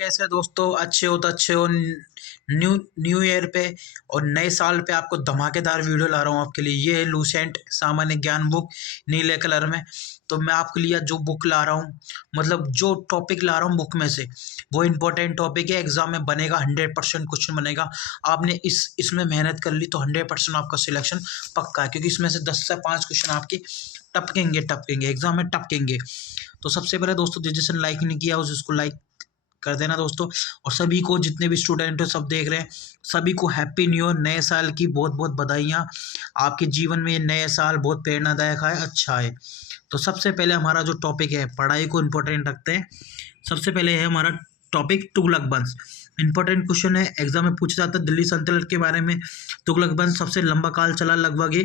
कैसे दोस्तों, अच्छे हो तो अच्छे हो। न्यू न्यू ईयर पे और नए साल पे आपको धमाकेदार वीडियो ला रहा हूँ आपके लिए। ये है लूसेंट सामान्य ज्ञान बुक नीले कलर में। तो मैं आपके लिए जो बुक ला रहा हूँ, मतलब जो टॉपिक ला रहा हूँ बुक में से, वो इम्पोर्टेंट टॉपिक है। एग्जाम में बनेगा, 100% क्वेश्चन बनेगा। आपने इसमें मेहनत कर ली तो 100% आपका सिलेक्शन पक्का है, क्योंकि इसमें से 10 से 5 क्वेश्चन आपके टपकेंगे एग्जाम में टपकेंगे। तो सबसे पहले दोस्तों, जिसने लाइक नहीं किया उसको लाइक कर देना दोस्तों। और सभी को, जितने भी स्टूडेंट हो सब देख रहे हैं, सभी को हैप्पी न्यू ईयर, नए साल की बहुत बहुत बधाइयाँ। आपके जीवन में ये नए साल बहुत प्रेरणादायक है, अच्छा है। तो सबसे पहले हमारा जो टॉपिक है, पढ़ाई को इम्पोर्टेंट रखते हैं। सबसे पहले है हमारा टॉपिक तुगलक वंश। इंपॉर्टेंट क्वेश्चन है, एग्जाम में पूछा जाता है दिल्ली सल्तनत के बारे में। तुगलक वंश सबसे लंबा काल चला, लगभग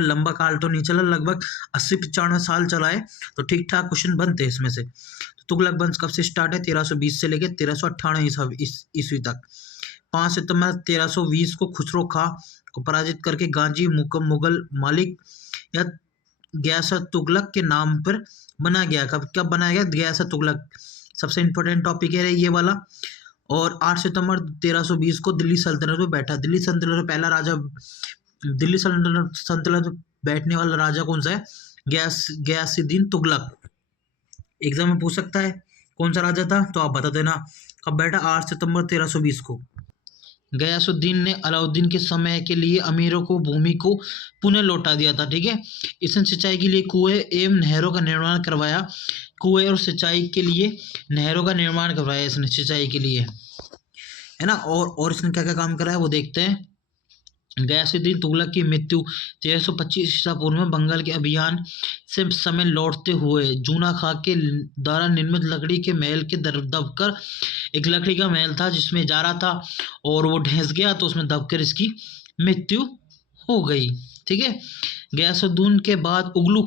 लंबा काल तो नहीं चला, लगभग 80-95 साल चला है। तो ठीक ठाक क्वेश्चन बनते हैं इसमें से। तो तुगलक वंश कब से स्टार्ट है? 1320 से लेकर 1398 ईस्वी तक। 5 सितंबर 1320 को खुसरो खां को पराजित करके गाजी मुगल मालिक या गयासत तुगलक के नाम पर बना गया। कब बनाया गया? गयासत तुगलक। सबसे इंपॉर्टेंट टॉपिक है ये वाला। और 8 सितंबर 1320 को दिल्ली सल्तनत में बैठा। दिल्ली सल्तनत में पहला राजा, दिल्ली सल्तनत में बैठने वाला राजा कौन सा है? गयासुद्दीन तुगलक। एग्जाम में पूछ सकता है कौन सा राजा था, तो आप बता देना। कब बैठा? 8 सितंबर 1320 को। गयासुद्दीन ने अलाउद्दीन के समय के लिए अमीरों को भूमि को पुनः लौटा दिया था। ठीक है। इसने सिंचाई के लिए कुएं एवं नहरों का निर्माण करवाया। कुएं और सिंचाई के लिए नहरों का निर्माण करवाया इसने, सिंचाई के लिए, है ना। और इसने क्या क्या काम करा है वो देखते हैं। गयासुद्दीन तुगलक की मृत्यु 1325 ईसा पूर्व में बंगाल के अभियान से समय लौटते हुए जूना खां के द्वारा निर्मित लकड़ी के महल के दबकर, एक लकड़ी का महल था जिसमें जा रहा था और वो ढेस गया, तो उसमें दबकर इसकी मृत्यु हो गई। ठीक है। गयासुद्दीन के बाद उगलू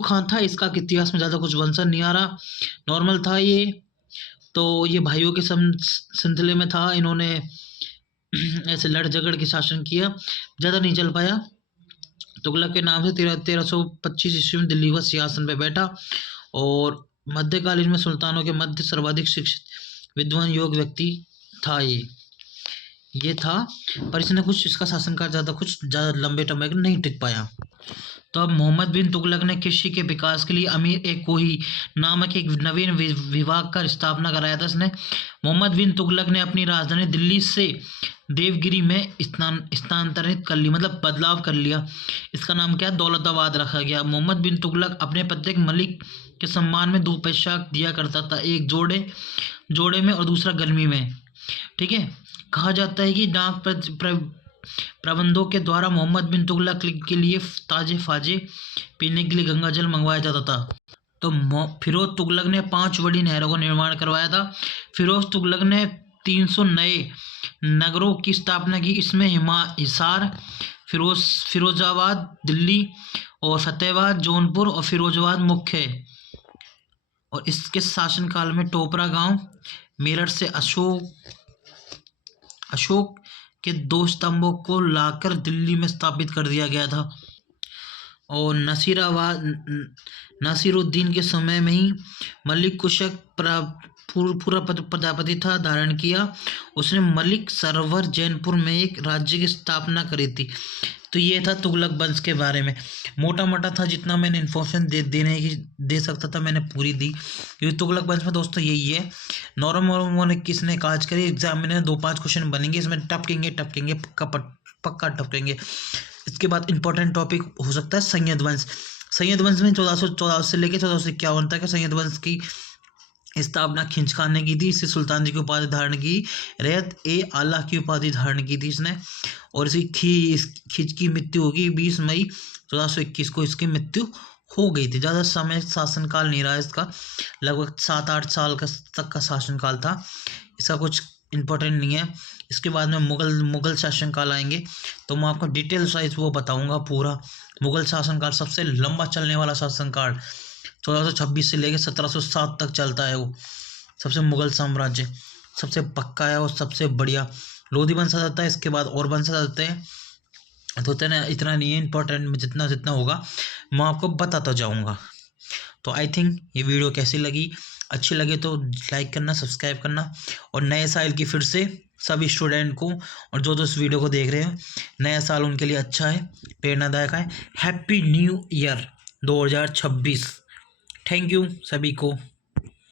खां था। इसका इतिहास में ज़्यादा कुछ वंशन नहीं आ रहा, नॉर्मल था ये। तो ये भाइयों के सिलसिले में था, इन्होंने ऐसे लड़ झगड़ के शासन किया, ज़्यादा नहीं चल पाया। तुगलक के नाम से 1325 ईस्वी में दिल्ली का सिंहासन पर बैठा। और मध्यकालीन में सुल्तानों के मध्य सर्वाधिक शिक्षित विद्वान योग व्यक्ति था ये था। पर इसने कुछ, इसका शासनकाल ज़्यादा लंबे टर्म नहीं टिक पाया। तो अब मोहम्मद बिन तुगलक ने कृषि के विकास के लिए अमीर एक कोही नामक एक नवीन विभाग का स्थापना कराया था इसने। मोहम्मद बिन तुगलक ने अपनी राजधानी दिल्ली से देवगिरी में स्थानांतरित कर ली, मतलब बदलाव कर लिया। इसका नाम क्या है? दौलताबाद रखा गया। मोहम्मद बिन तुगलक अपने प्रत्येक मलिक के सम्मान में 2 पोशाक दिया करता था, एक जोड़े में और दूसरा गर्मी में। ठीक है। कहा जाता है कि डाक प्रबंधों के द्वारा मोहम्मद बिन तुगलक के लिए ताजे फाजे पीने के लिए गंगा जल मंगवाया जाता था। तो फिरोज तुगलक ने 5 बड़ी नहरों का निर्माण करवाया था। फिरोज तुगलक ने 300 नए नगरों की स्थापना की। इसमें हिसार, फिरोजाबाद, दिल्ली और फतेहाबाद, जौनपुर और फिरोजाबाद मुख्य है। और इसके शासनकाल में टोपरा गांव मेरठ से अशोक के 2 स्तंभों को लाकर दिल्ली में स्थापित कर दिया गया था। और नसीरुद्दीन के समय में ही मलिक कुशक पूरा प्रजापति था धारण किया। उसने मलिक सरवर जैनपुर में एक राज्य की स्थापना करी थी। तो ये था तुगलक वंश के बारे में। मोटा मोटा था, जितना मैंने इन्फॉर्मेशन दे सकता था मैंने पूरी दी। क्योंकि तुगलक वंश में दोस्तों यही है। नॉर्मल किसने काज करी, एग्जाम में 2-5 क्वेश्चन बनेंगे इसमें, टपकेंगे पक्का टपकेंगे। इसके बाद इंपॉर्टेंट टॉपिक हो सकता है सैयद वंश। सैयद वंश में 1414 से लेकर 1451 तक सैयद वंश की स्थापना खिंच खान ने की थी। इससे सुल्तान जी की उपाधि धारण की, रैयत ए आला की उपाधि धारण की थी इसने। और इसकी खिंच की मृत्यु होगी 20 मई 1421 को इसकी मृत्यु हो गई थी। ज़्यादा समय शासनकाल नहीं रहा इसका, लगभग 7-8 साल तक का शासनकाल था। इसका कुछ इम्पोर्टेंट नहीं है। इसके बाद में मुगल शासनकाल आएंगे, तो मैं आपको डिटेल साइज वो बताऊंगा पूरा। मुगल शासनकाल सबसे लंबा चलने वाला शासनकाल 1426 से लेकर 1707 तक चलता है। वो सबसे मुगल साम्राज्य सबसे पक्का है और सबसे बढ़िया। लोधी वंश आ जाता है, इसके बाद और वंश आ जाते हैं। तो इतना नहीं है इम्पोर्टेंट, जितना होगा मैं आपको बताता जाऊँगा। तो आई थिंक ये वीडियो कैसी लगी, अच्छी लगे तो लाइक करना, सब्सक्राइब करना। और नए साल की फिर से सभी स्टूडेंट को और जो इस वीडियो को देख रहे हैं, नया साल उनके लिए अच्छा है, प्रेरणादायक है। Happy new year 2026। Thank you सभी को।